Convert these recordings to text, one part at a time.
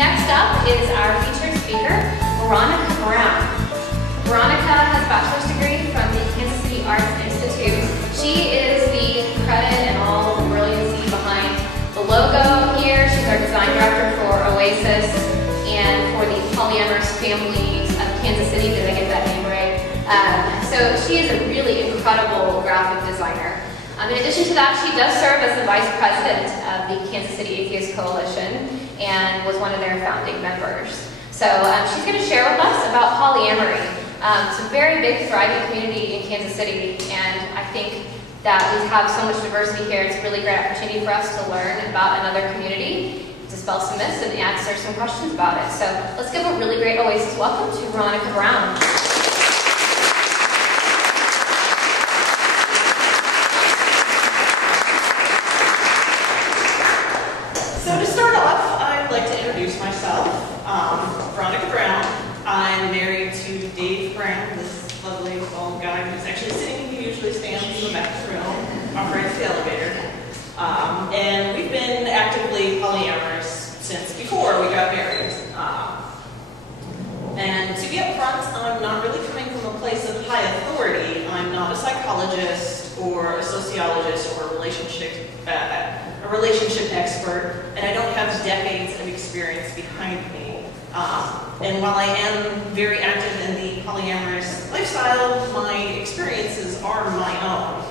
Next up is our featured speaker, Veronica Brown. Veronica has a bachelor's degree from the Kansas City Institute. She is the credit and all the brilliancy behind the logo here. She's our design director for Oasis and for the Polyamorus families of Kansas City. Did I get that name right? So she is a really incredible graphic designer. In addition to that, she does serve as the vice president of the Kansas City Atheist Coalition and was one of their founding members. So she's going to share with us about polyamory. It's a very big, thriving community in Kansas City, and I think that we have so much diversity here. It's a really great opportunity for us to learn about another community, dispel some myths, and answer some questions about it. So let's give a really great Oasis welcome to Veronica Brown. Veronica Brown. I'm married to Dave Brown, this lovely old guy who's actually sitting, he usually stands in the back of the room, operates the elevator. And we've been actively polyamorous since before we got married. And to be upfront, I'm not really coming from a place of high authority. I'm not a psychologist or a sociologist or a relationship expert, and I don't have decades of experience behind me. And while I am very active in the polyamorous lifestyle, my experiences are my own.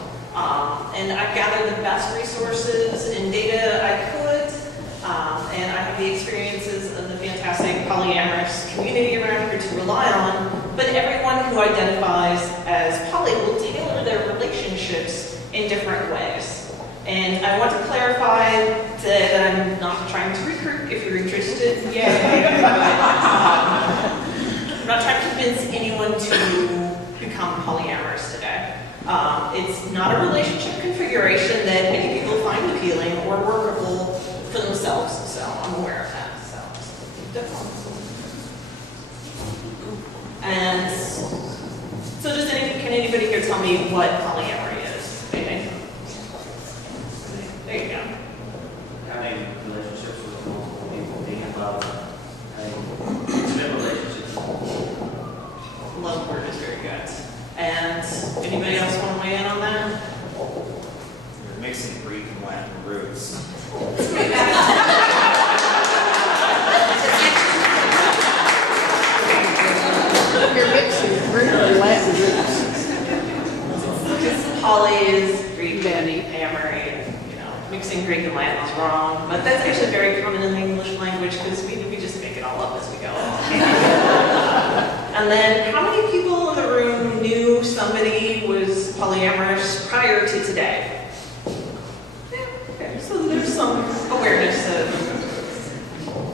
And I've gathered the best resources and data I could, and I have the experiences of the fantastic polyamorous community around here to rely on, but everyone who identifies as poly will tailor their relationships in different ways. And I want to clarify that I'm not trying to recruit if you're interested. I'm not trying to convince anyone to become polyamorous today. It's not a relationship configuration that many people find appealing or workable for themselves, so I'm aware of that. And so can anybody here tell me what polyamory is? Anything? There you go. Having relationships with multiple people, being in love, having intimate relationships. Love word is very good. And anybody else want to weigh in on that? You're mixing Greek and Latin roots. You're mixing Greek and Latin roots. Poly is Greek, amory. Mixing Greek and Latin is wrong, but that's actually very common in the English language because we just make it all up as we go. And then, how many people in the room knew somebody was polyamorous prior to today? Yeah, okay, so there's some awareness of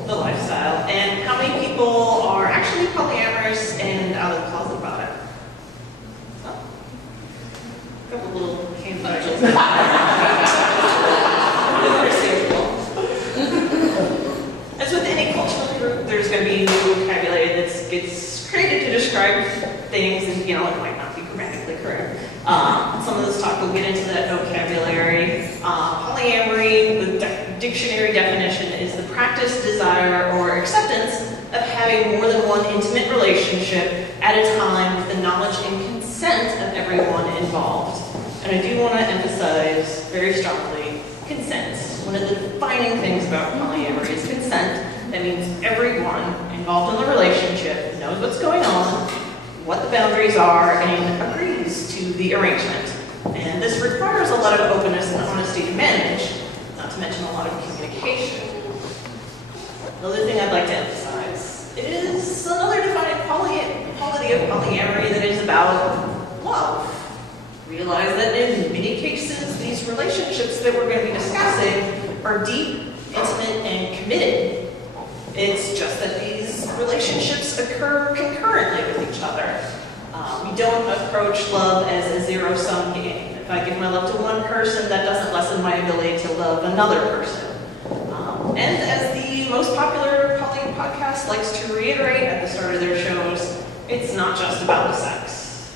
the lifestyle. And how many people are actually polyamorous and out of the closet about it? Oh, a couple little hand nudges. As with any cultural group, there's going to be new vocabulary that gets created to describe things, and it might not be grammatically correct. Some of this talk will get into that vocabulary. Polyamory, the dictionary definition, is the practice, desire, or acceptance of having more than one intimate relationship at a time with the knowledge and consent of everyone involved. And I do want to emphasize very strongly consent. One of the defining things about polyamory is consent. That means everyone involved in the relationship knows what's going on, what the boundaries are, and agrees to the arrangement. And this requires a lot of openness and honesty to manage, not to mention a lot of communication. Another thing I'd like to emphasize, it is another defining quality of polyamory that is about love. Realize that in many cases, these relationships that we're going to be discussing are deep, intimate, and committed. It's just that these relationships occur concurrently with each other. We don't approach love as a zero-sum game. If I give my love to one person, that doesn't lessen my ability to love another person. And as the most popular poly podcast likes to reiterate at the start of their shows, it's not just about the sex.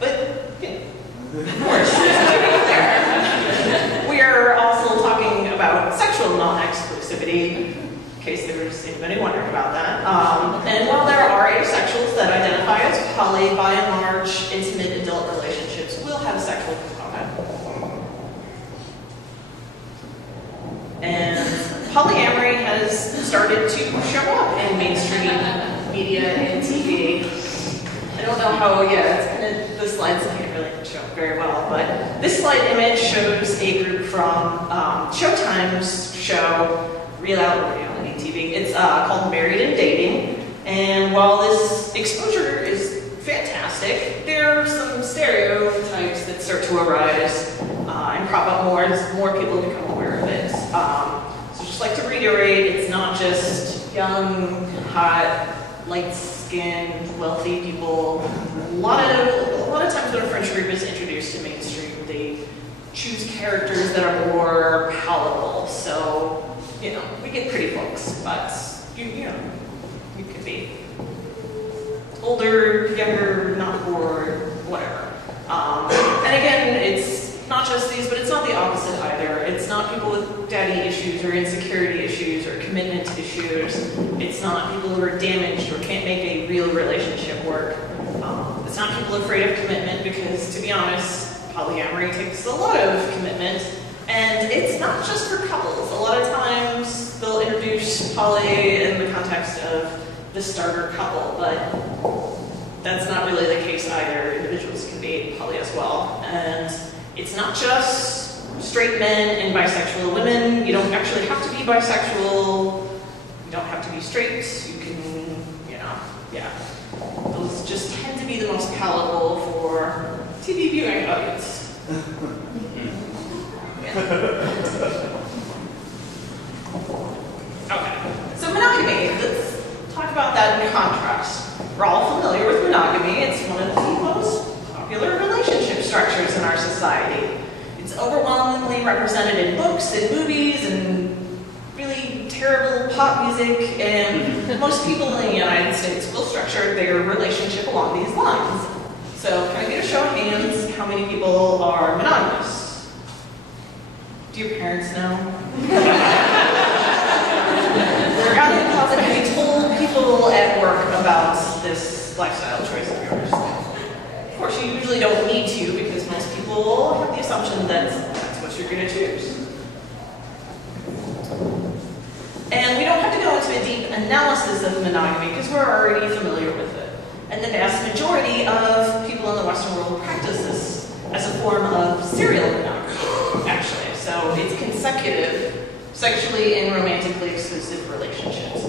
But, yeah. Of course, we are also talking about sexual non-exclusivity, case there was anybody wondering about that. And while there are asexuals that identify as poly, by and large, intimate adult relationships will have a sexual component. And polyamory has started to show up in mainstream media and TV. I don't know how, it's kind of, the slides can't really show very well, but this slide image shows a group from Showtime's show, reality TV. It's called Married and Dating. And while this exposure is fantastic, there are some stereotypes that start to arise and crop up more as more people become aware of it. So just like to reiterate, it's not just young, hot, light-skinned, wealthy people. A lot of times when a friendship group is introduced to mainstream, they choose characters that are more palatable. So, we get pretty folks, but you could be older, younger, not bored, whatever. And again, it's not just these, but it's not the opposite either. It's not people with daddy issues or insecurity issues or commitment issues. It's not people who are damaged or can't make a real relationship work. It's not people afraid of commitment because, to be honest, polyamory takes a lot of commitment. And it's not just for couples. A lot of times they'll introduce poly in the context of the starter couple, but that's not really the case either. Individuals can be poly as well. And it's not just straight men and bisexual women. You don't actually have to be bisexual. You don't have to be straight. You can, Those just tend to be the most palatable for TV viewing audience. Okay, so monogamy, let's talk about that in contrast. We're all familiar with monogamy. It's one of the most popular relationship structures in our society. It's overwhelmingly represented in books and movies and really terrible pop music, and most people in the United States will structure their relationship along these lines. So can I get a show of hands how many people are monogamous? Do your parents know? Have you told people at work about this lifestyle choice of yours? Of course, you usually don't need to because most people have the assumption that that's what you're going to choose. And we don't have to go into a deep analysis of monogamy because we're already familiar with it. And the vast majority of people in the Western world practice this as a form of serial monogamy, actually. So it's consecutive, sexually and romantically exclusive relationships.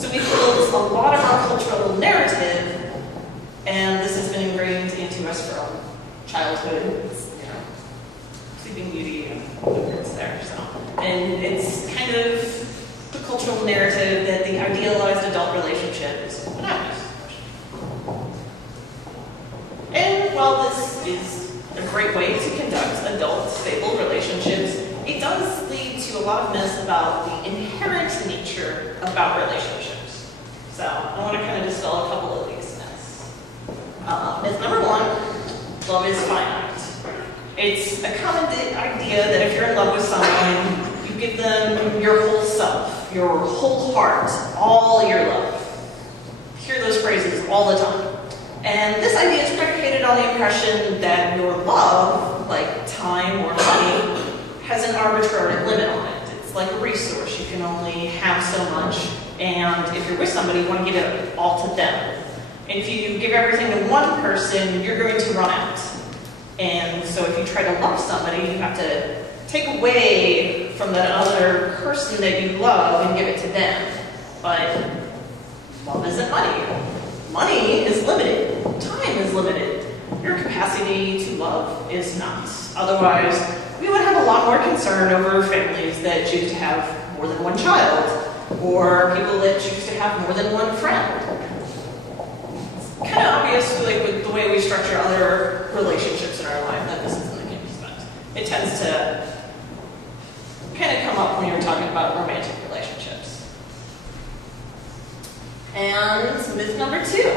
So we've built a lot of our cultural narrative, and this has been ingrained into us from childhood, Sleeping Beauty and it's there. So, and it's kind of the cultural narrative that the idealized adult relationship is monogamous. And while this is a great way to conduct adult, stable relationships, it does lead to a lot of myths about the inherent nature about relationships. So I want to kind of dispel a couple of these myths. Myth number one, love is finite. It's a common idea that if you're in love with someone, you give them your whole self, your whole heart, all your love. You hear those phrases all the time. And this idea is predicated on the impression that your love, like time or money, has an arbitrary limit on it. It's like a resource. You can only have so much. And if you're with somebody, you want to give it all to them. And if you give everything to one person, you're going to run out. And so if you try to love somebody, you have to take away from that other person that you love and give it to them. But love isn't money. Money is limited. Time is limited. Your capacity to love is not. Otherwise, we would have a lot more concern over families that choose to have more than one child, or people that choose to have more than one friend. It's kind of obvious, like with the way we structure other relationships in our life, that this isn't the case, but it tends to kind of come up when you're talking about romantic relationships. And myth number two,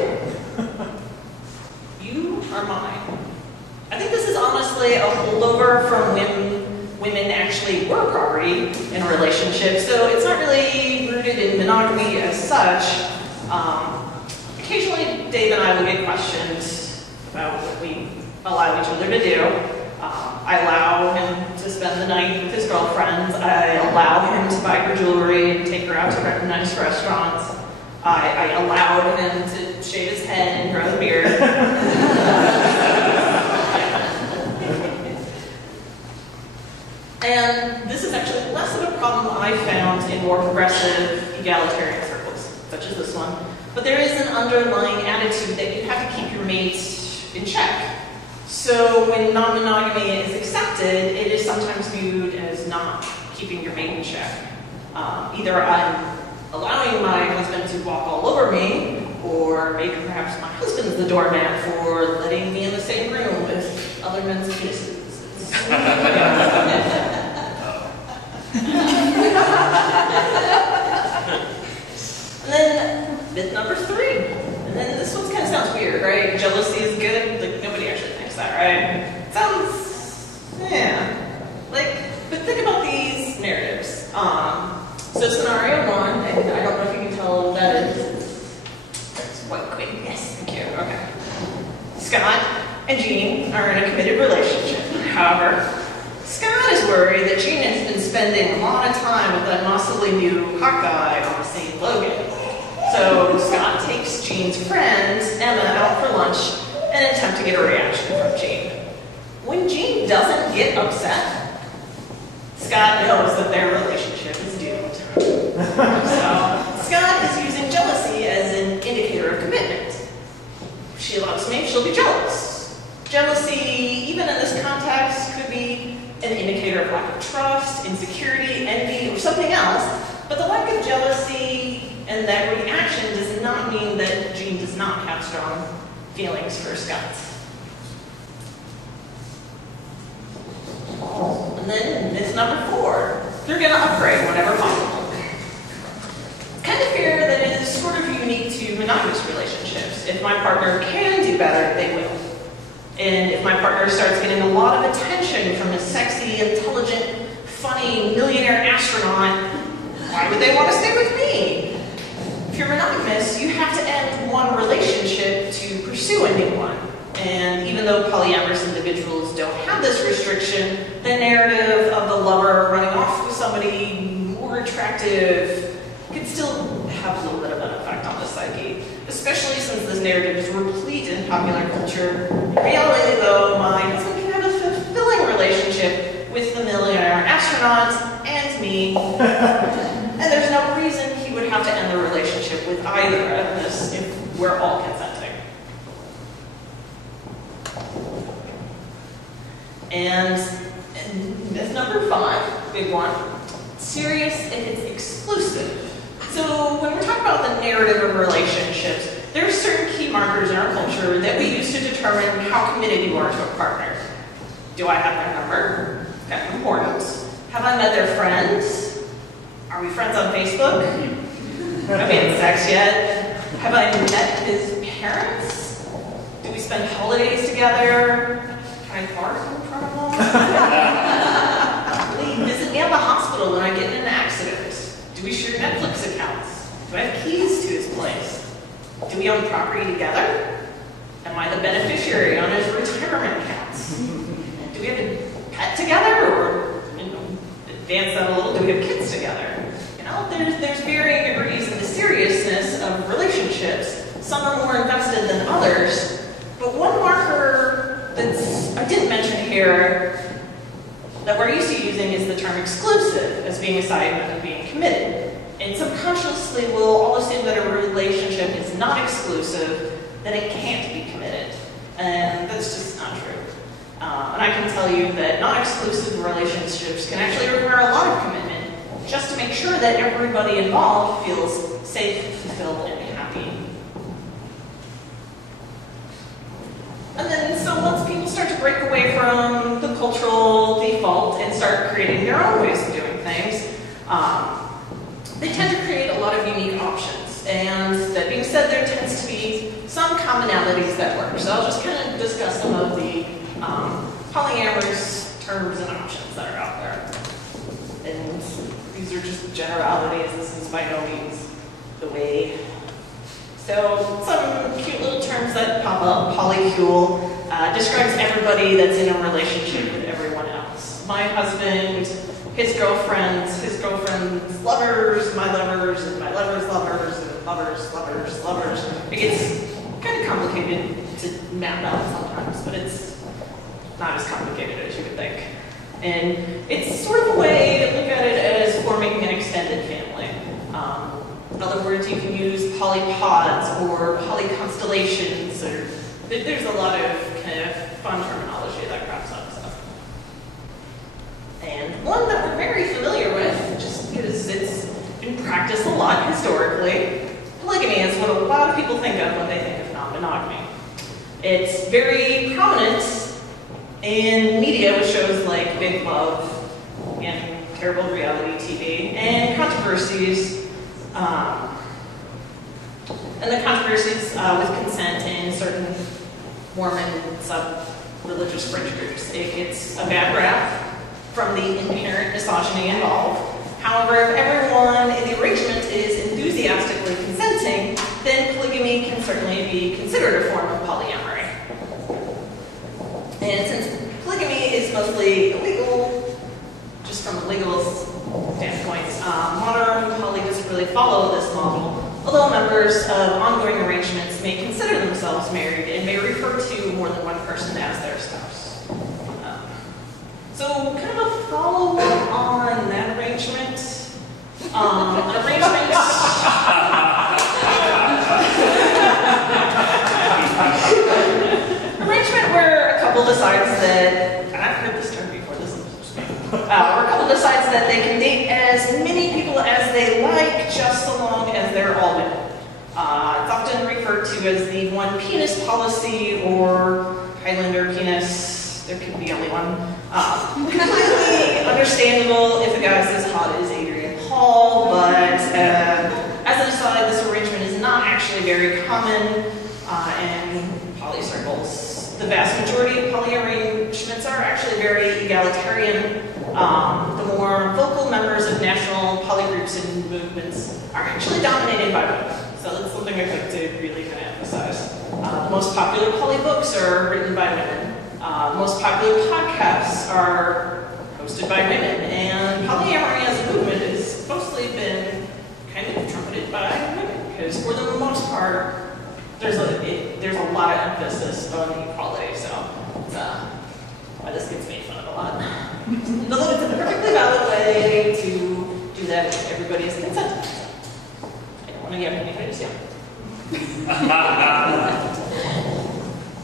you are mine. I think this is honestly a holdover from when women actually were property in a relationship, so it's not really rooted in in monogamy as such, occasionally Dave and I will get questioned about what we allow each other to do. I allow him to spend the night with his girlfriends. I allow him to buy her jewelry and take her out to recognized restaurants. I allowed him to shave his head and grow the beard. And this is actually less of a problem I found in more progressive egalitarian circles, such as this one. But there is an underlying attitude that you have to keep your mate in check. So when non-monogamy is accepted, it is sometimes viewed as not keeping your mate in check. Either I'm allowing my husband to walk all over me, or maybe perhaps my husband's the doormat for letting me in the same room with other men's penises. And then myth number 3. And then this one kind of sounds weird, right? Jealousy is good. Like, nobody actually thinks that, right? It sounds, yeah. Like, but think about these narratives. So scenario 1, and I don't know if you can tell what that is. That's white queen. Yes, thank you. Okay. Scott and Jean are in a committed relationship. However, Scott is worried that Jean has been spending a lot of time with that mossily new hot guy on the same Logan. So Scott takes Jean's friend, Emma, out for lunch in an attempt to get a reaction from Jean. When Jean doesn't get upset, Scott knows that their relationship is doomed. So Scott is using jealousy as an indicator of commitment. If she loves me, she'll be jealous. Jealousy, even in this context, could be an indicator of lack of trust, insecurity, envy, or something else. But the lack of jealousy and that reaction does not mean that Jean does not have strong feelings for Scott. And then myth number 4, they're going to upgrade whenever possible. Kind of fear that it is sort of unique to monogamous relationships. If my partner can do better, they will. And if my partner starts getting a lot of attention from a sexy, intelligent, funny, millionaire astronaut, why would they want to stay with me? If you're monogamous, you have to end one relationship to pursue a new one. And even though polyamorous individuals don't have this restriction, the narrative of the lover running off with somebody more attractive can still have a little bit of an effect on the psyche, especially since this narrative is replete in popular culture. In reality, though, my husband can have a fulfilling relationship with the millionaire astronaut and me, and there's no reason he would have to end the relationship with either of us if we're all consenting. And myth number 5, big one, serious if it's exclusive. So when we're talking about the narrative of relationships, there are certain key markers in our culture that we use to determine how committed you are to a partner. Do I have their number? That's important. Have I met their friends? Are we friends on Facebook? Have we had sex yet? Have I met his parents? Do we spend holidays together? Can I fart in front of them? Will he visit me at the hospital when I get in an accident? Do we share Netflix accounts? Do I have keys to his place? Do we own property together? Am I the beneficiary on his retirement accounts? Do we have a pet together? Or, advance that a little, do we have kids together? There's varying degrees in the seriousness of relationships. Some are more invested than others. But one marker I didn't mention here that we're used to using is the term exclusive as being a sign of being committed. And subconsciously we'll all assume that a relationship is not exclusive, that it can't be committed. And that's just not true. And I can tell you that non-exclusive relationships can actually require a lot of commitment just to make sure that everybody involved feels safe, fulfilled, and happy. And then, so once people start to break away from the cultural default and start creating their own ways of doing things, they tend to create a lot of unique options. And that being said, there tends to be some commonalities that work. So I'll just kind of discuss some of the polyamorous terms and options that are out there. And these these are just generalities. This is by no means the way. So some cute little terms that pop up. Polycule describes everybody that's in a relationship with everyone else. My husband, his girlfriend's lovers, my lovers, and my lover's lovers, and lovers. It gets kind of complicated to map out sometimes, but it's not as complicated as you would think. And it's sort of a way to look at it as forming an extended family. In other words, you can use polypods or polyconstellations, or there's a lot of kind of fun terminology that crops up. So. And one that we're very familiar with, just because it's been practiced a lot historically, polygamy is what a lot of people think of when they think of non-monogamy. It's very prominent in media with shows like Big Love and terrible reality TV, and controversies. And the controversies with consent in certain Mormon sub-religious fringe groups. It gets a bad rap from the inherent misogyny involved. However, if everyone in the arrangement is enthusiastically consenting, then polygamy can certainly be considered a form of polyamory. And since polygamy is mostly illegal, just from a legal standpoint, modern poly doesn't really follow this model, although members of ongoing arrangements may consider themselves married and may refer to more than one person as their spouse. So kind of a follow-up on that arrangement. Arrangement where a couple decides that, and I've heard this term before, this is where a couple decides that they can date as many people as they like, just so long as they're all women. It's often referred to as the one penis policy or Highlander penis. There can be only one. Completely understandable if a guy's as hot as Adrian Hall, but as an aside, this arrangement is not actually very common in poly circles. The vast majority of poly arrangements are actually very egalitarian. The more vocal members of national poly groups and movements are actually dominated by women. So that's something I'd like to really kind of emphasize. The most popular poly books are written by women. Most popular podcasts are hosted by women, and polyamory as a movement has mostly been kind of trumpeted by women, because for the most part, there's a lot of emphasis on equality, so it's why this gets made fun of a lot. Although it's a perfectly valid way to do that if everybody is consenting. So I don't want to give anybody to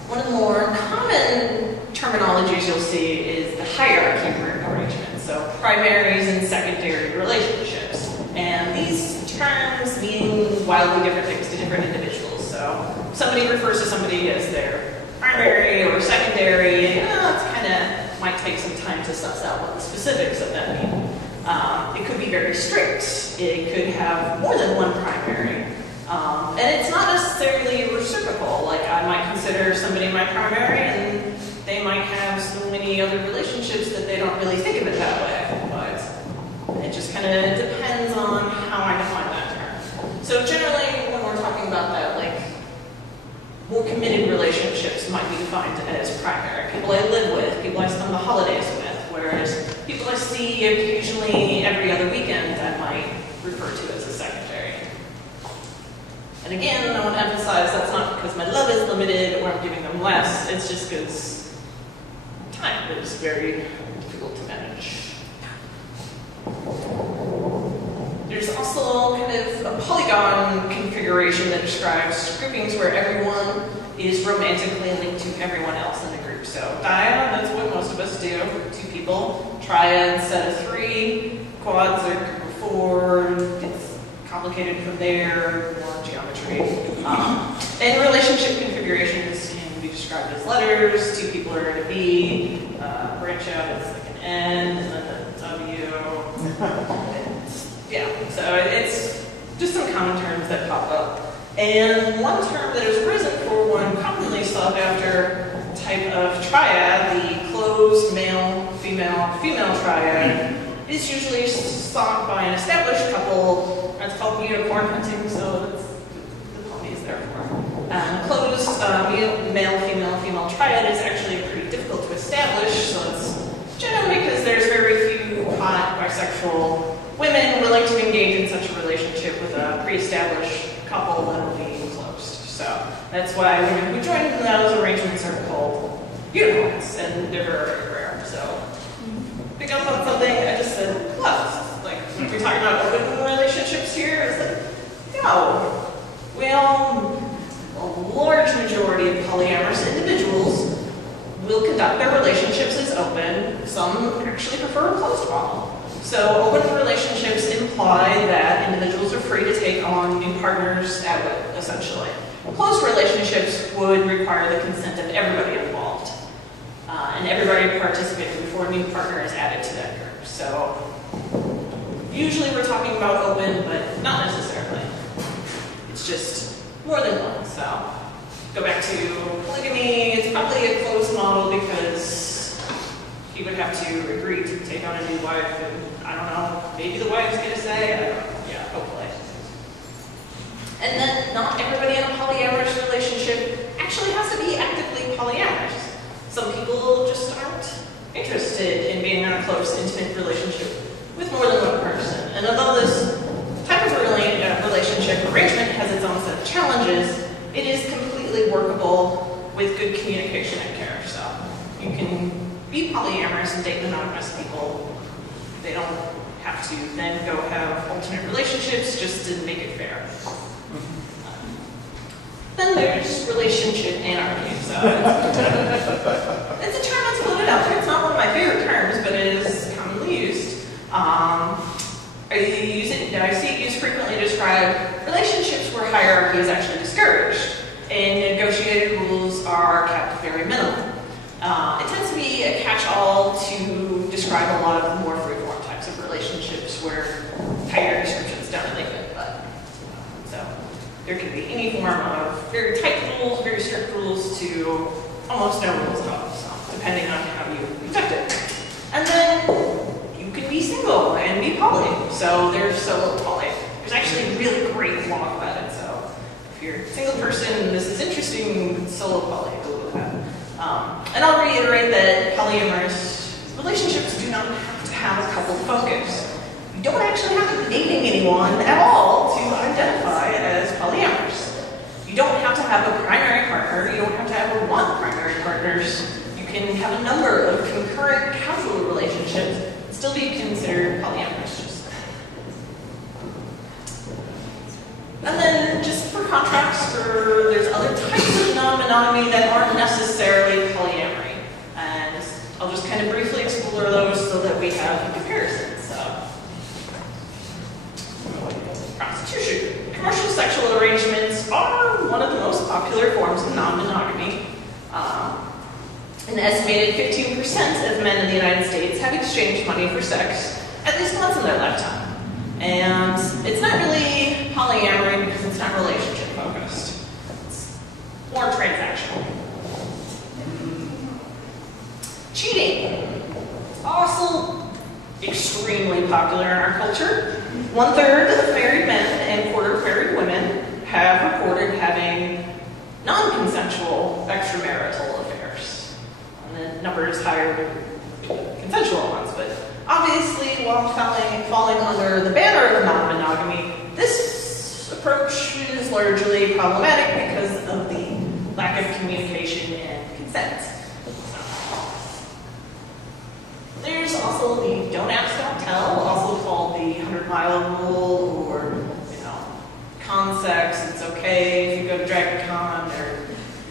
One of the more common terminologies you'll see is the hierarchy arrangement, so primaries and secondary relationships. And these terms mean wildly different things to different individuals. So somebody refers to somebody as their primary or secondary, and it might take some time to suss out what the specifics of that mean. It could be very strict. It could have more than one primary. And it's not necessarily reciprocal. Like, I might consider somebody my primary, and they might have so many other relationships that they don't really think of it that way. But it just kind of depends on how I define that term. So generally, when we're talking about that, like, more committed relationships might be defined as primary. People I live with, people I spend the holidays with, whereas people I see occasionally every other weekend, I might refer to as a secondary. And again, I want to emphasize that's not because my love is limited or I'm giving them less, it's just because time is very difficult to manage. There's also kind of a polygon configuration that describes groupings where everyone is romantically linked to everyone else in the group. So dyad, that's what most of us do, 2 people. Triad, set of 3. Quads are group of 4. It's complicated from there, more geometry. And relationship configurations can be described as letters. 2 people are in a B, branch out as like an N, and then a W. Yeah, so it's just some common terms that pop up. And one term that has risen for one commonly sought after type of triad, the closed male-female triad, is usually sought by an established couple. That's called unicorn hunting, so that's the pony is there for. Closed male-female triad is actually pretty difficult to establish, so it's generally because there's very few hot bisexual women willing to engage in such a relationship with a pre-established couple that will be closed. So that's why women who join those arrangements are called unicorns, and they're very, very rare. So pick up on something I just said, closed. Like, when we're talking about open relationships here, it's like, no. Well, a large majority of polyamorous individuals will conduct their relationships as open. Some actually prefer a closed model. So open relationships imply that individuals are free to take on new partners at will, essentially. Closed relationships would require the consent of everybody involved. And everybody participates before a new partner is added to that group. So usually we're talking about open, but not necessarily. It's just more than one. So go back to polygamy. It's probably a closed model because he would have to agree to take on a new wife, and I don't know, maybe the wife's gonna say, I don't know. Yeah, hopefully. And then not everybody in a polyamorous relationship actually has to be actively polyamorous. Some people just aren't interested in being in a close, intimate relationship with more than one person. And although this type of relationship arrangement has its own set of challenges, it is completely workable with good communication and care. So you can be polyamorous and date monogamous people. They don't have to then go have alternate relationships just to make it fair. Then there's relationship anarchy. So it's a term that's floated out there. It's not one of my favorite terms, but it is commonly used. I see it used frequently to describe relationships where hierarchy is actually discouraged and negotiated rules are kept very minimal. It tends to be a catch-all to describe a lot of the more free-form types of relationships where tighter descriptions don't really fit. So there can be any form of very tight rules, very strict rules, to almost no rules at all, so, depending on how you conduct it. And then you can be single and be poly. So there's solo poly. There's actually a really great blog about it. So if you're a single person and this is interesting, solo poly, Google that. And I'll reiterate that polyamorous relationships do not have to have a couple focus. You don't actually have to be dating anyone at all to identify as polyamorous. You don't have to have a primary partner. You don't have to have one primary partners. You can have a number of concurrent casual relationships and still be considered polyamorous. And then, just for contrast, there's other types of non-monogamy that aren't necessarily polyamory. And I'll just kind of briefly explore those so that we have a comparison. So, prostitution. Commercial sexual arrangements are one of the most popular forms of non-monogamy. An estimated 15% of men in the United States have exchanged money for sex at least once in their lifetime. And it's not really polyamory because it's not relationship focused. It's more transactional. Cheating. It's also extremely popular in our culture. 1/3 of married men and 1/4 of married women have reported having non-consensual extramarital affairs. And the number is higher than consensual ones, but obviously, while falling under the banner of non-monogamy, this approach is largely problematic because of the lack of communication and consent. There's also the don't ask, don't tell, also called the 100-mile rule, or, con-sex, it's okay if you go to DragonCon,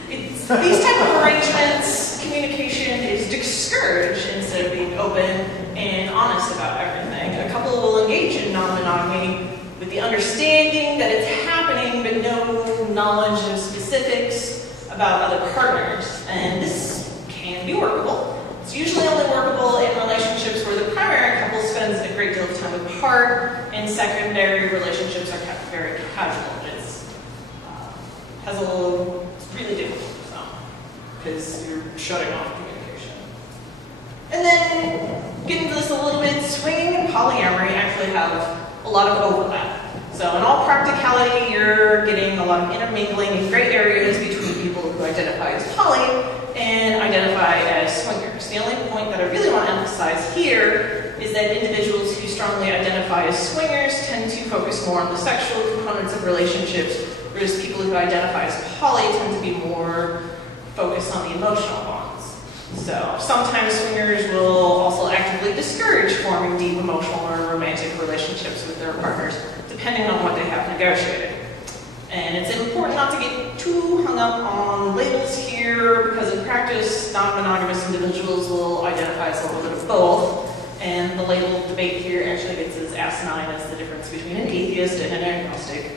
these type of arrangements, communication is discouraged instead of being open and honest about everything. A couple will engage in non-monogamy with the understanding that it's happening, but no knowledge of specifics about other partners. And this can be workable. It's usually only workable in relationships where the primary couple spends a great deal of time apart, and secondary relationships are kept very casual. It's really difficult, because you're shutting off communication. And then Getting into this a little bit, swinging and polyamory actually have a lot of overlap. So in all practicality, you're getting a lot of intermingling in gray areas between people who identify as poly and identify as swingers. The only point that I really want to emphasize here is that individuals who strongly identify as swingers tend to focus more on the sexual components of relationships, whereas people who identify as poly tend to be more focused on the emotional bonds. So sometimes swingers will also actively discourage forming deep emotional or romantic relationships with their partners, depending on what they have negotiated. And it's important not to get too hung up on labels here, because in practice, non-monogamous individuals will identify as a little bit of both. And the label debate here actually gets as asinine as the difference between an atheist and an agnostic.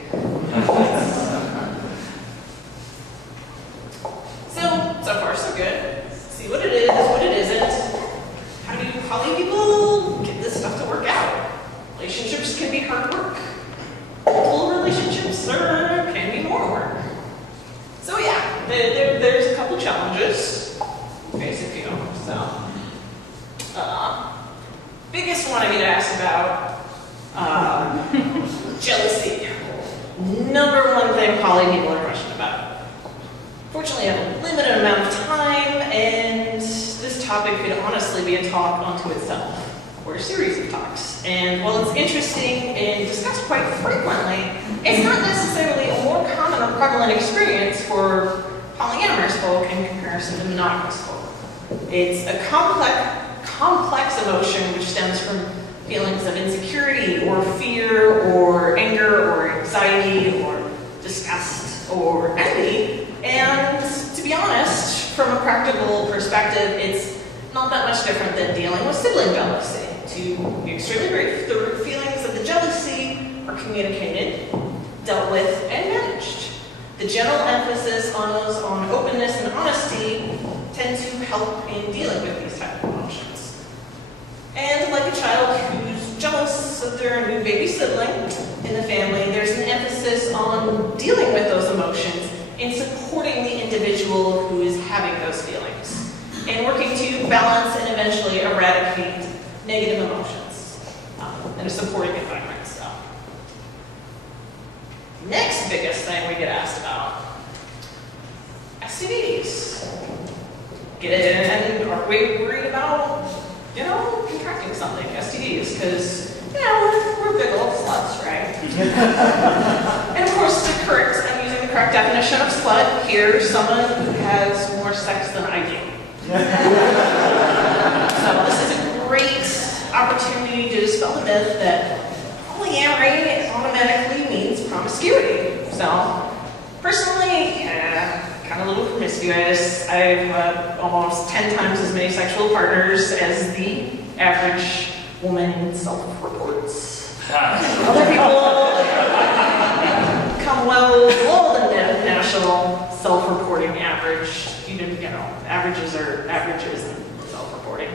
So far so good. See what it is, what it isn't. How do poly people get this stuff to work out? Relationships can be hard work. Multiple relationships can be more work. So yeah, there's a couple challenges. Face a few. So, biggest one I get asked about, jealousy. Number one thing poly people are questioning about. Fortunately, I have a limited amount of time, and this topic could honestly be a talk unto itself, or a series of talks. And while it's interesting and discussed quite frequently, it's not necessarily a more common or prevalent experience for polyamorous folk in comparison to monogamous folk. It's a complex emotion which stems from feelings of insecurity or fear or anger or anxiety or disgust or envy. And to be honest, from a practical perspective, it's not that much different than dealing with sibling jealousy. To be extremely brief, the root feelings of the jealousy are communicated, dealt with, and managed. The general emphasis on openness and honesty tend to help in dealing with these types of emotions. And like a child who's jealous of their new baby sibling in the family, there's an emphasis on dealing with those emotions and supporting the individual who is having those feelings, and working to balance and eventually eradicate negative emotions in a supporting environment. So, next biggest thing we get asked about, STDs. Get it? And are we worried about, contracting something, STDs? Because, we're big old sluts, right? And of course, I'm using the correct definition of slut here, someone who has more sex than I do. So this is a great opportunity to dispel the myth that polyamory automatically means promiscuity. So, personally, kind of a little promiscuous. I've almost 10 times as many sexual partners as the average woman self-reports. Other people come well below the national self-reporting average. Averages are averages in self-reporting.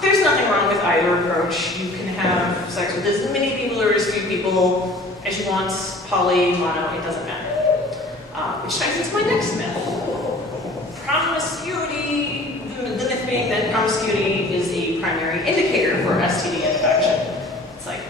There's nothing wrong with either approach. You can have sex with as many people or as few people as you want. Poly, mono, it doesn't matter. Which ties into my next myth. Promiscuity, the myth being that promiscuity is a primary indicator for STD infection. It's like,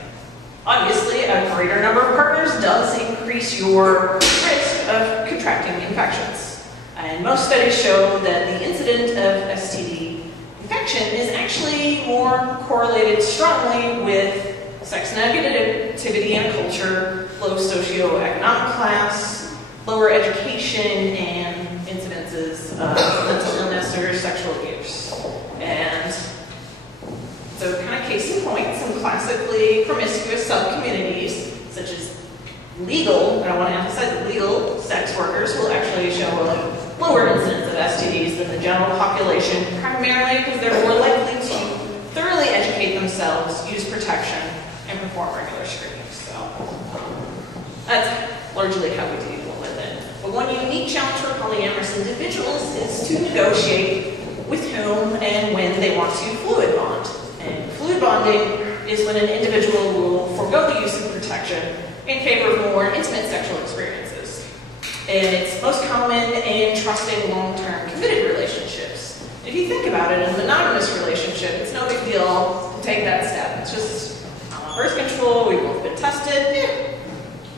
obviously, a greater number of partners does increase your risk of contracting infections. And most studies show that the incident of STD infection is actually more correlated strongly with sex negativity in a culture, low socioeconomic class, lower education, and incidences of mental illness or sexual abuse. And so kind of case in point, some classically promiscuous sub-communities, such as legal, and I want to emphasize legal sex workers, will actually show a lower incidence of STDs than the general population, primarily because they're more likely to thoroughly educate themselves, use protection, and perform regular screenings. So that's largely how we deal with it. But one unique challenge for polyamorous individuals is to negotiate with whom and when they want to fluid bond. And fluid bonding is when an individual will forego the use of protection in favor of more intimate sexual experiences. And it's most common in trusting long-term committed relationships. If you think about it, in a monogamous relationship, it's no big deal to take that step. It's just birth control, we've both been tested,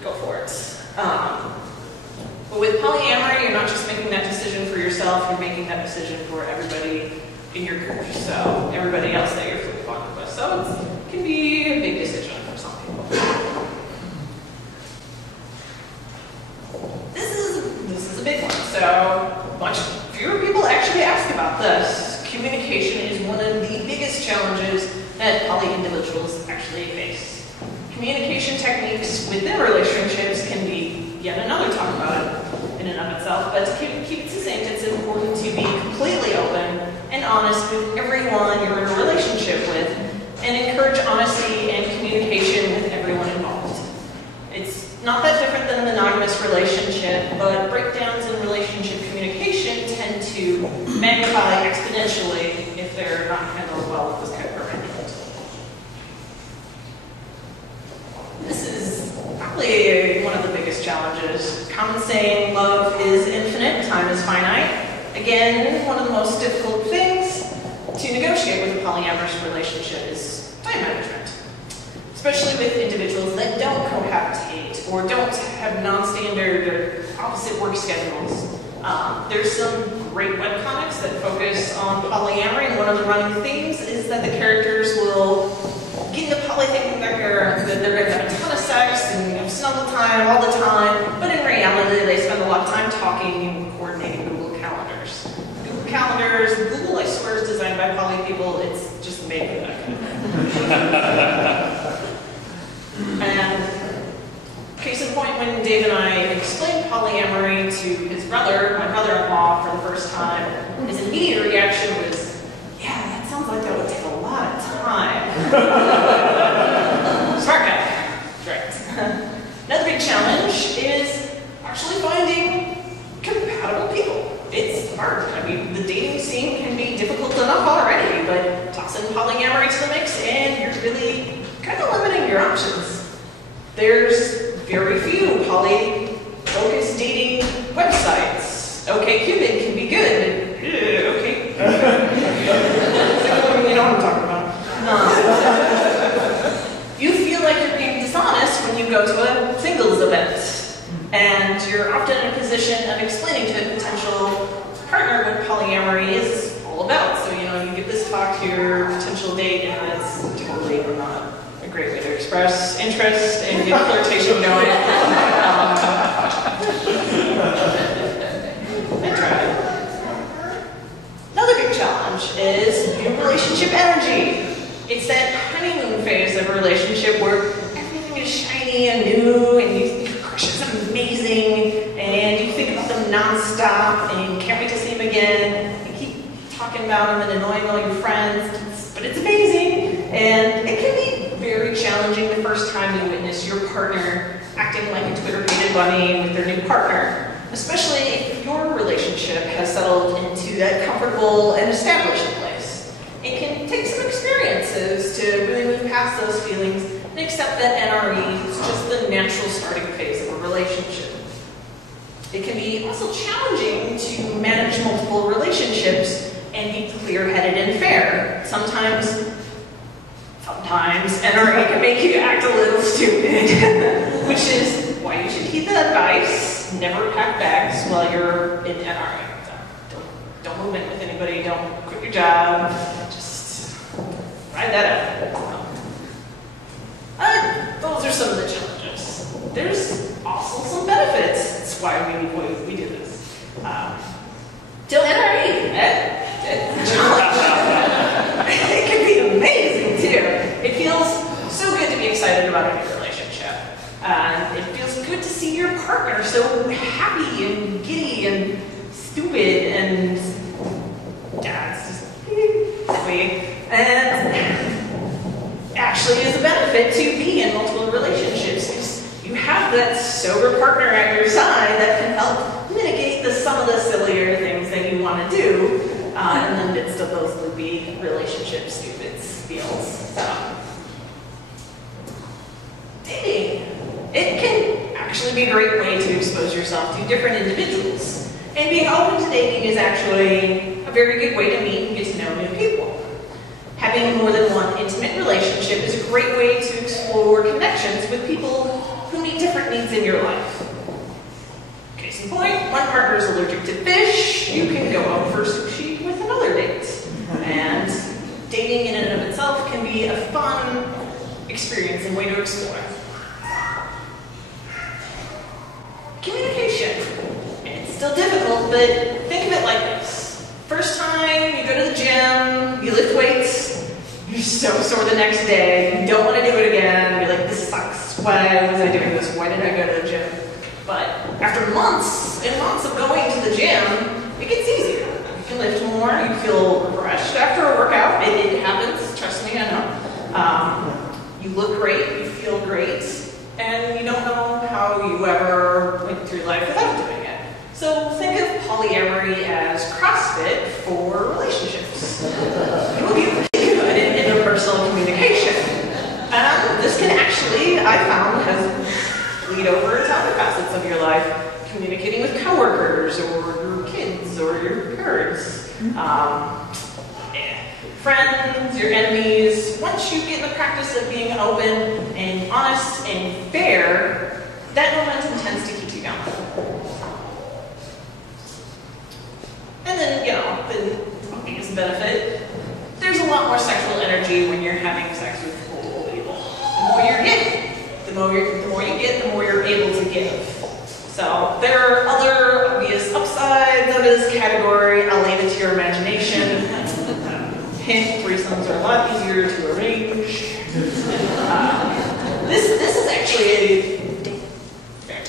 go for it. But with polyamory, you're not just making that decision for yourself, you're making that decision for everybody in your group, so everybody else that you're flip-flopping with. So it can be a big decision for some people. This is a big one. So much fewer people actually ask about this. Communication is one of the biggest challenges that poly individuals actually face. Communication techniques within relationships can be yet another talk about it in and of itself, but to keep it succinct, it's important to be completely open and honest with everyone you're in a relationship with, and encourage honesty and communication with everyone involved. It's not that different than a monogamous relationship, but breakdowns in relationship communication tend to magnify exponentially if they're not handled well with this kind of arrangement. This is probably one of the biggest challenges. Common saying, love is infinite, time is finite. Again, one of the most difficult things to negotiate with a polyamorous relationship is time management. Especially with individuals that don't cohabitate or don't have non-standard or opposite work schedules. There's some great webcomics that focus on polyamory, and one of the running themes is that the characters will get into poly thinking that they're going to have a ton of sex and have snuggle time all the time, but in reality they spend a lot of time talking and coordinating Google Calendars. Google Calendars, Google I swear is designed by poly people, it's just made for that kind of thing. And case in point, when Dave and I explained polyamory to his brother, my brother-in-law, for the first time, his immediate reaction was, yeah, that sounds like that would take a lot of time. Smart guy. Right. Another big challenge is actually finding compatible people. It's hard. I mean, the dating scene can be difficult enough already, but toss in polyamory to the mix and you're really kind of limiting your options. There's very few poly-focused dating websites. OkCupid can be good, but okay. You know what I'm talking about. You feel like you're being dishonest when you go to a singles event, and you're often in a position of explaining to a potential partner what polyamory is all about. So, you know, you give this talk to your potential date, and it's totally not a great way to express interest and get flirtation going. I tried. Another big challenge is new relationship energy. It's that honeymoon phase of a relationship where everything is shiny and new, and your crush is amazing, and you think about them nonstop, and you can't wait to see them again. You keep talking about them and annoying all your friends, but it's amazing. And it can be very challenging the first time you witness your partner acting like a Twitter-hated bunny with their new partner, especially if your relationship has settled into that comfortable and established place. It can take some experiences to really move past those feelings and accept that NRE is just the natural starting phase of a relationship. It can be also challenging to manage multiple relationships and be clear-headed and fair. Sometimes NRE can make you act a little stupid, which is why you should heed the advice, never pack bags while you're in NRE. Don't move in with anybody, don't quit your job, just ride that out. Those are some of the challenges. There's also some benefits. That's why we do this. Till NRE, it can be amazing too. It feels so good to be excited about a new relationship. It feels good to see your partner so happy and giddy and stupid and it's just sweet. And actually is a benefit to be in multiple relationships because you have that sober partner at your side that can help mitigate some of the sillier things that you want to do in the midst of those loopy relationship stupid feels. So, dating. It can actually be a great way to expose yourself to different individuals. And being open to dating is actually a a very good way to meet and get to know new people. Having more than one intimate relationship is a great way to explore connections with people who meet different needs in your life. Case in point, one partner is allergic to fish, you can go out for sushi with another date. And dating in and of itself can be a fun experience and way to explore. Communication. It's still difficult, but think of it like this. First time you go to the gym, you lift weights, you're so sore the next day, you don't want to do it again, you're like, this sucks, why was I doing this, why did I go to the gym? But after months and months of going to the gym, it gets easier. You can lift more, you feel refreshed after a workout, it happens, trust me, I know. You look great, you feel great, and you don't know how you ever went through life without doing it. So think of polyamory as CrossFit for relationships. It will be really good in interpersonal communication. And this can actually, I found, has lead over to other facets of your life, communicating with coworkers or your kids or your parents, friends, your enemies. Once you get in the practice of being open and honest and fair, that momentum tends to keep you going. And then, you know, the biggest benefit, there's a lot more sexual energy when you're having sex with multiple people. The more you're getting, the more you get, the more you're able to give. So there are other obvious upsides of this category. I'll leave it to your imagination. Hint, threesomes are a lot easier to arrange. This is actually a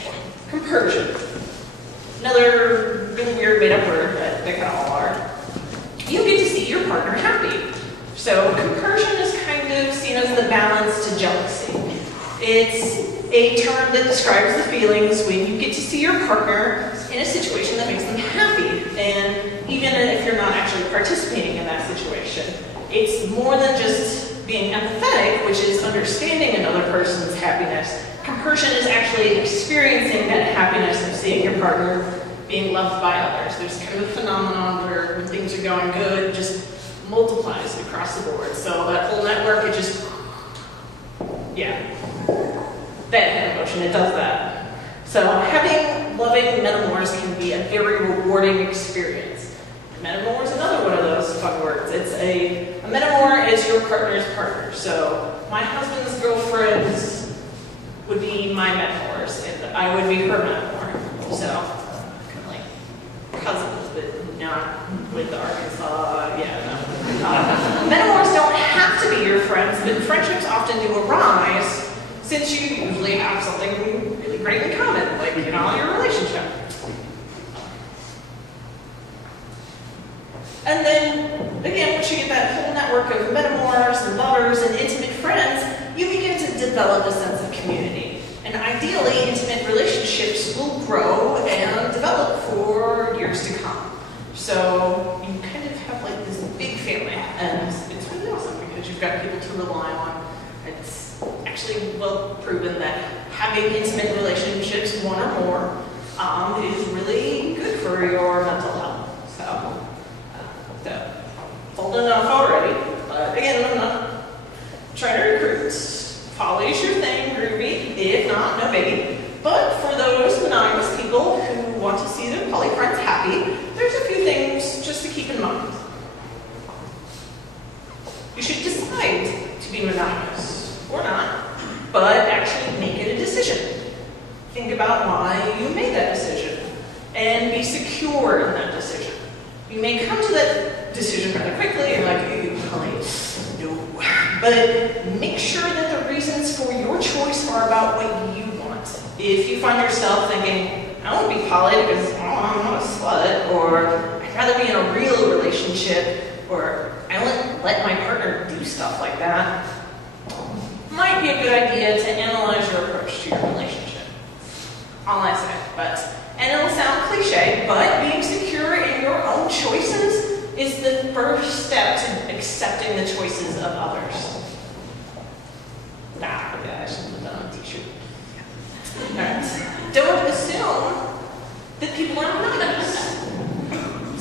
compersion. Another really weird made-up word that they kind of all are. You get to see your partner happy. So compersion is kind of seen as the balance to jealousy. It's a term that describes the feelings when you get to see your partner in a situation that makes them happy. And even if you're not actually participating in that situation, it's more than just being empathetic, which is understanding another person's happiness. Compersion is actually experiencing that happiness of seeing your partner being loved by others. There's kind of a phenomenon where when things are going good, it just multiplies across the board. So that whole network, it just, yeah. That kind of emotion, it does that. So having loving metamors can be a very rewarding experience. Metamor is another one of those fun words. It's a metamor is your partner's partner. So my husband's girlfriends would be my metamors, and I would be her metamor. So kind of like cousins, but not with the Arkansas, yeah, no. Metamors don't have to be your friends, but friendships often do arise since you usually have something really great in common, like, you know, your relationship. And then, again, once you get that whole network of metamors and lovers and intimate friends, you begin to develop a sense of community. And ideally, intimate relationships will grow and develop for years to come. So you kind of have like this big family, and it's really awesome because you've got people to rely on. It's actually well proven that having intimate relationships, one or more, is really good for your mental health. So old enough already, but again, I'm not trying to recruit. Poly's your thing, groovy. If not, no biggie. But for those monogamous people who want to see their poly friends happy, there's a few things just to keep in mind. You should decide to be monogamous, or not, but actually make it a decision. Think about why you made that decision, and be secure in that decision. You may come to that decision rather quickly, and like, you poly, no. But make sure that the reasons for your choice are about what you want. If you find yourself thinking, I won't be poly because I'm not a slut, or I'd rather be in a real relationship, or I wouldn't let my partner do stuff like that, might be a good idea to analyze your approach to your relationship. All I say, and it'll sound cliche, but being secure in your own choices is the first step to accepting the choices of others. Yeah, I should put that on a t-shirt. Alright. Don't assume that people are monogamous.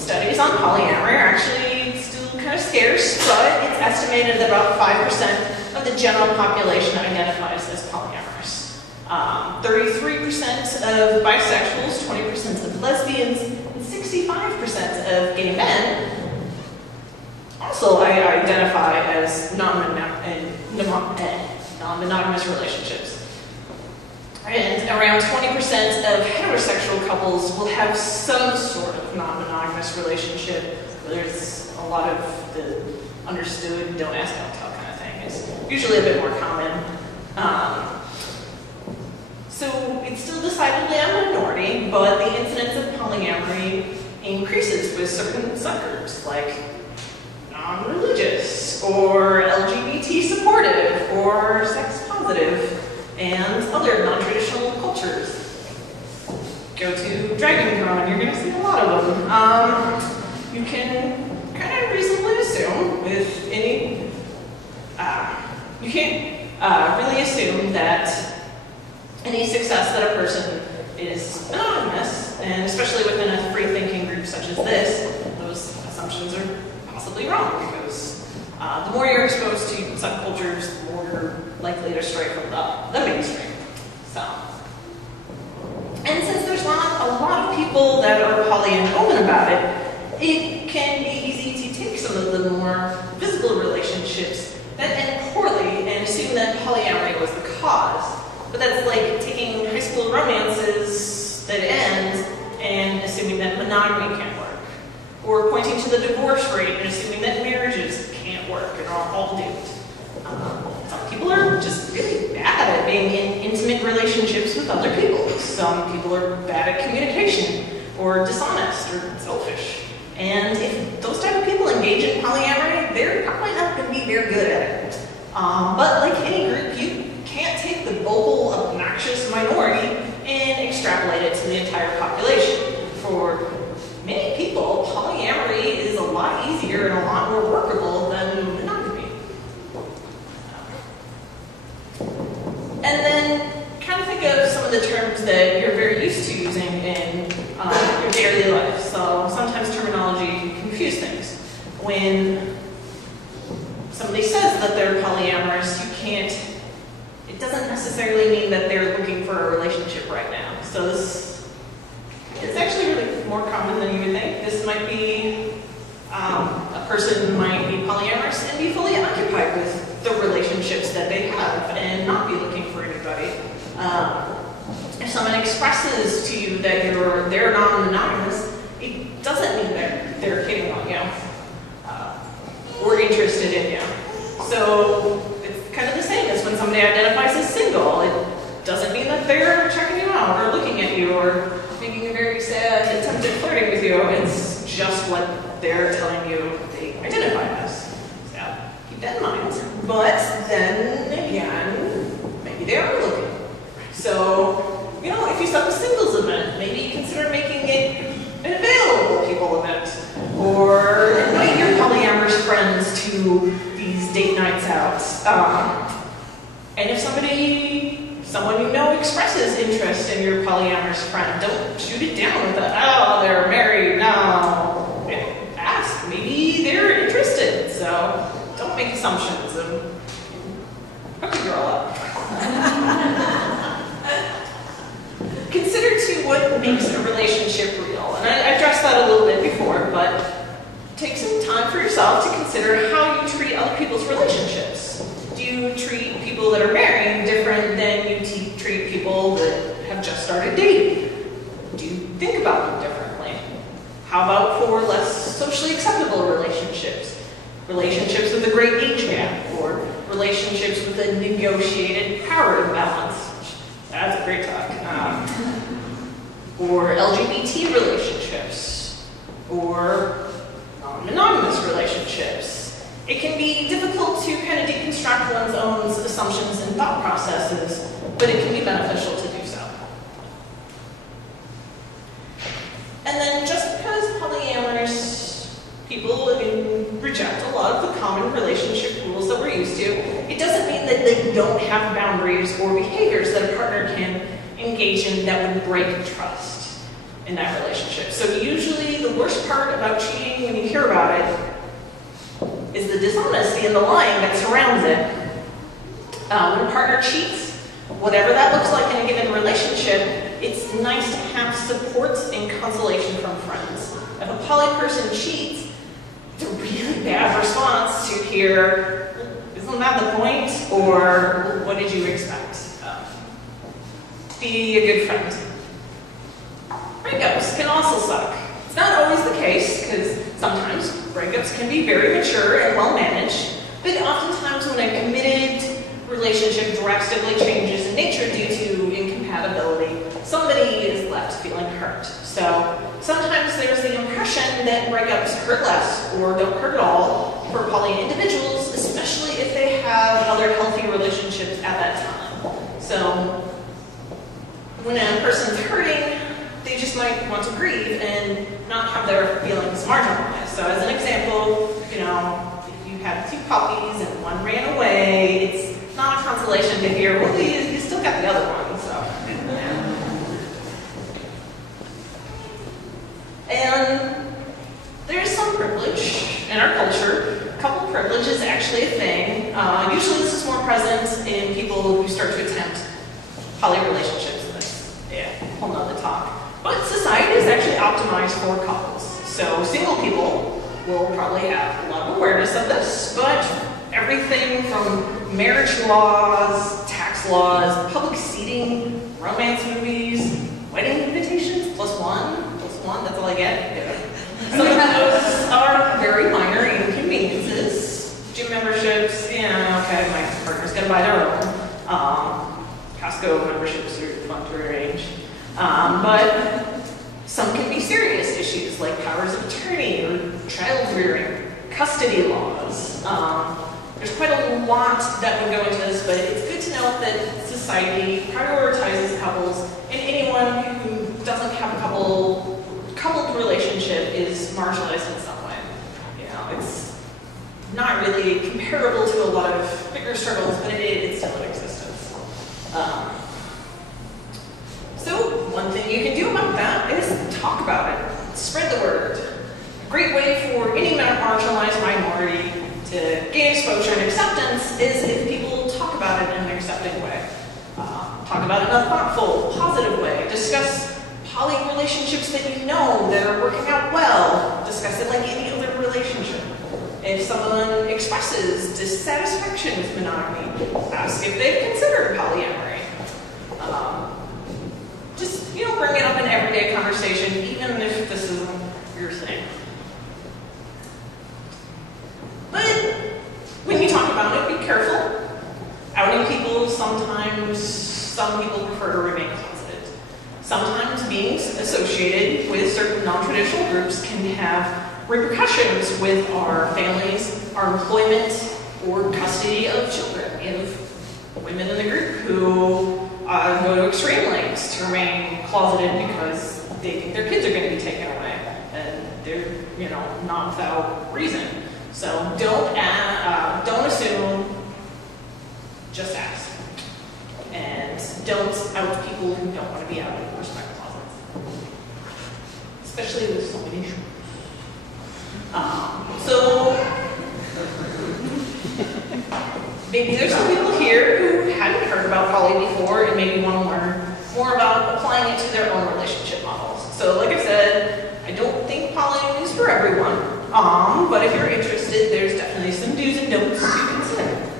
Studies on on polyamory are actually still kind of scarce, but it's estimated that about 5% of the general population identifies as polyamorous. 33% of bisexuals, 20% of lesbians, and 65% of gay men also identify as non-monogamous relationships. And around 20% of heterosexual couples will have some sort of non-monogamous relationship. There's a lot of the understood, don't ask, don't tell kind of thing. It's usually a bit more common. So it's still decidedly a minority, but the incidence of polyamory increases with certain subgroups, like non-religious, or LGBT supportive, or sex positive, and other non-traditional cultures. Go to Dragon Con, you're going to see a lot of them. You can kind of reasonably assume with any, you can't really assume that any success that a person is anonymous, and especially within a free-thinking group such as this, those assumptions are possibly wrong, because the more you're exposed to subcultures, the more you're likely to stray from the mainstream. So, and since there's not a lot of people that are poly and open about it, it can be easy to take some of the more visible relationships that end poorly and assume that polyamory was the cause. But that's like taking high school romances that end and assuming that monogamy can't work. Or pointing to the divorce rate and assuming that marriages can't work and are all doomed. Some people are just really bad at being in intimate relationships with other people. Some people are bad at communication, or dishonest, or selfish. And if those type of people engage in polyamory, they're probably not going to be very good at it. But like any group, you can't take the vocal, obnoxious minority and extrapolate it to the entire population. For many people, polyamory is a lot easier and a lot more workable than monogamy. And then kind of think of some of the terms that you're very used to using in your daily life. So sometimes terminology can confuse things. When somebody says that they're polyamorous, it doesn't necessarily mean that they're looking for a relationship right now. So it's actually really more common than you would think. This might be, a person might be polyamorous and be fully occupied with the relationships that they have and not be looking for anybody. If someone expresses to you that they're non-monogamous, it doesn't mean that they're hitting on you or interested in you. So it's kind of the same as when somebody identifies as single. It doesn't mean that they're checking you out or looking at you or making a very sad attempt at flirting with you. It's just what they're telling you they identify as. So keep that in mind. But then again, maybe they are looking. So, if you set up a singles event, maybe consider making it an available people event. Or invite your polyamorous friends to these date nights out. And if someone you know expresses interest in your polyamorous friend, don't shoot it down with oh, they're married, no. Ask, maybe they're interested. So don't make assumptions and hook a girl up. Consider too what makes a relationship real. And I addressed that a little bit before, but take some time for yourself to consider how you treat other people's relationships. Do you treat people that are married different than you treat people that have just started dating? Do you think about them differently? How about for less socially acceptable relationships? Relationships with a great age gap, or relationships with a negotiated power imbalance. That's a great talk. Or LGBT relationships, or non-monogamous relationships. It can be difficult to kind of deconstruct one's own assumptions and thought processes, but it can be beneficial to do so. And then just because polyamorous people reject a lot of the common relationship rules that we're used to, it doesn't mean that they don't have boundaries or behaviors that a partner can engage in that would break trust. in that relationship. So usually the worst part about cheating when you hear about it is the dishonesty and the lying that surrounds it. When a partner cheats, whatever that looks like in a given relationship, it's nice to have support and consolation from friends. If a poly person cheats, it's a really bad response to hear, isn't that the point? Or what did you expect? Be a good friend. Breakups can also suck. It's not always the case, because sometimes breakups can be very mature and well managed, but oftentimes when a committed relationship drastically changes in nature due to incompatibility, somebody is left feeling hurt. So sometimes there's the impression that breakups hurt less or don't hurt at all for poly individuals, especially if they have other healthy relationships at that time. So when a person's hurting, they just might want to grieve and not have their feelings marginalized. So as an example, if you had 2 puppies and one ran away, it's not a consolation to hear, well, you still got the other one, so. And there's some privilege in our culture. Couple privilege is actually a thing. Usually this is more present in people who start to attempt poly relationships. Whole nother talk. But society is actually optimized for couples. So single people will probably have a lot of awareness of this, but everything from marriage laws, tax laws, public seating, romance movies, wedding invitations, +1, that's all I get. Some of those are very minor inconveniences. Gym memberships, okay, my partner's gonna buy their own. Costco memberships are fun to arrange. But some can be serious issues like powers of attorney or child rearing, custody laws. There's quite a lot that would go into this, but it's good to know that society prioritizes couples, and anyone who doesn't have a coupled relationship is marginalized in some way. It's not really comparable to a lot of bigger struggles, but it's still in existence. So one thing you can do about that is talk about it. Spread the word. A great way for any marginalized minority to gain exposure and acceptance is if people talk about it in an accepting way. Talk about it in a thoughtful, positive way. Discuss poly relationships that you know that are working out well. Discuss it like any other relationship. If someone expresses dissatisfaction with monogamy, ask if they've considered polyamory. Just, bring it up in everyday conversation, even if this isn't your thing. But when you talk about it, be careful. Outing people, sometimes some people prefer to remain closeted. Sometimes being associated with certain non-traditional groups can have repercussions with our families, our employment, or custody of children. We have women in the group who go to extreme lengths to remain closeted because they think their kids are going to be taken away, and they're, not without reason. So don't assume, just ask. And don't out people who don't want to be out in respect closets, especially with so many shoes. Maybe there's some people here who hadn't heard about poly before and maybe want to learn more about applying it to their own relationship models. So like I said, I don't think poly is for everyone, but if you're interested, there's definitely some do's and don'ts to consider.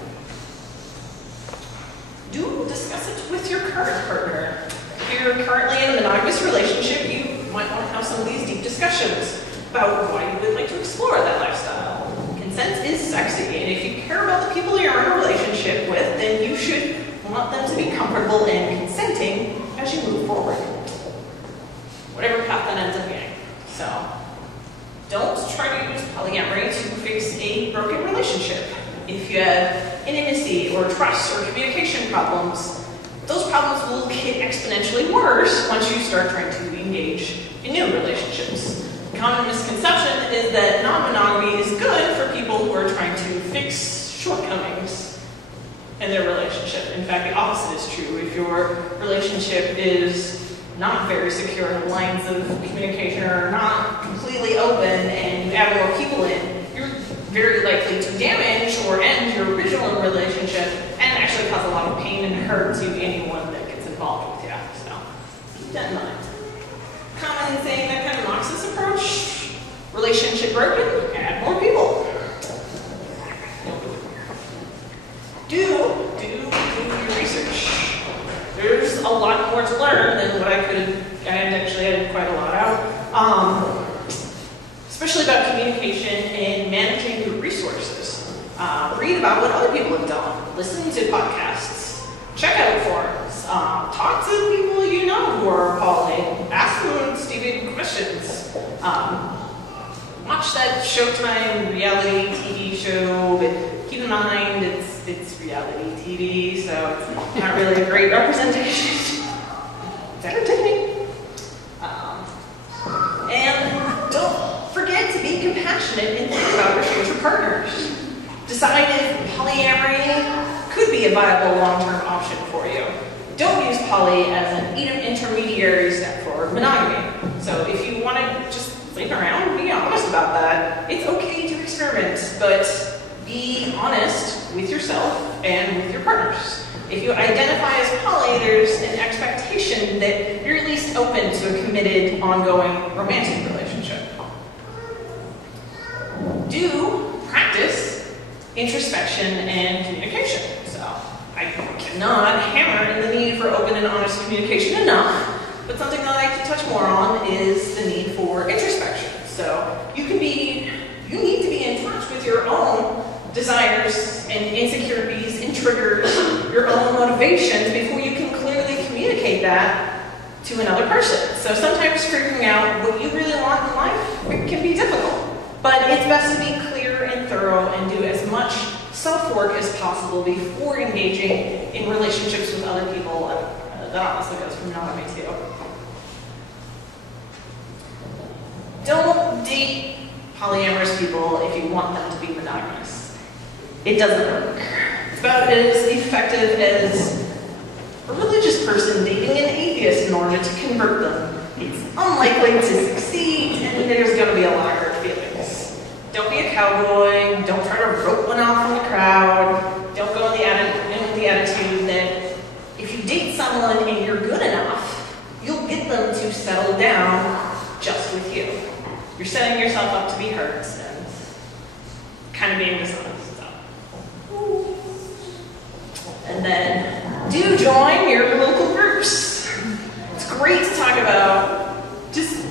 Do discuss it with your current partner. If you're currently in a monogamous relationship, you might want to have some of these deep discussions about why you would like to explore that lifestyle. Consent is sexy, and if you care about the people you're in a relationship with, then you should want them to be comfortable and consenting as you move forward. Whatever path that ends up being. So, don't try to use polyamory to fix a broken relationship. If you have intimacy or trust or communication problems, those problems will get exponentially worse once you start trying to engage in new relationships. The common misconception is that non-monogamy is good for people who are trying to fix shortcomings in their relationship. In fact, the opposite is true. If your relationship is not very secure, the lines of communication are not completely open, and you add more people in, you're very likely to damage or end your original relationship and actually cause a lot of pain and hurt to anyone that gets involved with you. So keep that in mind. Common thing that kind of knocks this approach: relationship broken, add more people. Do your research. There's a lot more to learn than what I actually had quite a lot out. Especially about communication and managing your resources. Read about what other people have done. Listen to podcasts. Check out forums. Talk to people you know who are poly. Ask them stupid questions. Watch that Showtime reality TV show, but keep in mind it's reality TV, so it's not really a great representation. It's entertaining. And don't forget to be compassionate and think about your future partners. Decide if polyamory could be a viable long-term option for you. Don't use poly as an intermediary step for monogamy. So if you want to just sleep around, be honest about that. It's okay to experiment, but be honest with yourself and with your partners. If you identify as poly, there's an expectation that you're at least open to a committed, ongoing, romantic relationship. Do practice introspection and communication. So I cannot hammer in the need for open and honest communication enough, but something that I like to touch more on is the need for introspection. So you need to be in touch with your own desires and insecurities and triggers, your own motivations, before you can clearly communicate that to another person. So sometimes figuring out what you really want in life, it can be difficult. But it's best to be clear and thorough and do as much self-work as possible before engaging in relationships with other people. That also goes for monogamy too. Don't date polyamorous people if you want them to be monogamous. It doesn't work. It's about as effective as a religious person dating an atheist in order to convert them. It's unlikely to succeed, and there's going to be a lot of hurt feelings. Don't be a cowboy. Don't try to rope one out from the crowd. Don't go in with the attitude that if you date someone and you're good enough, you'll get them to settle down just with you. You're setting yourself up to be hurt and kind of being dishonest. And then do join your local groups. It's great to talk about, just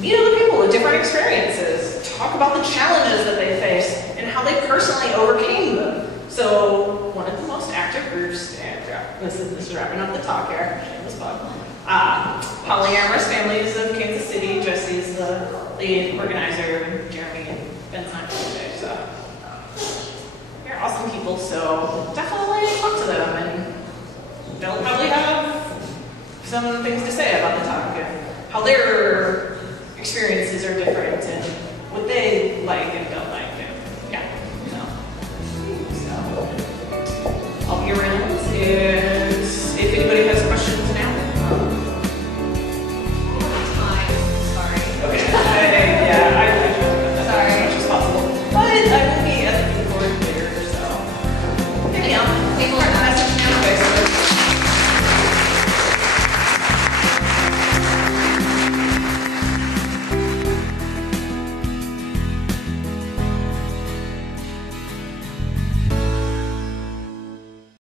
meet other people with different experiences. Talk about the challenges that they face and how they personally overcame them. So one of the most active groups, and this is wrapping up the talk here, shameless plug. Polyamorous Families of Kansas City. Jesse's the lead organizer, and Jeremy and Ben's not here today, so they're awesome people, so definitely talk to them, and they'll probably have some things to say about the topic and how their experiences are different and what they like and don't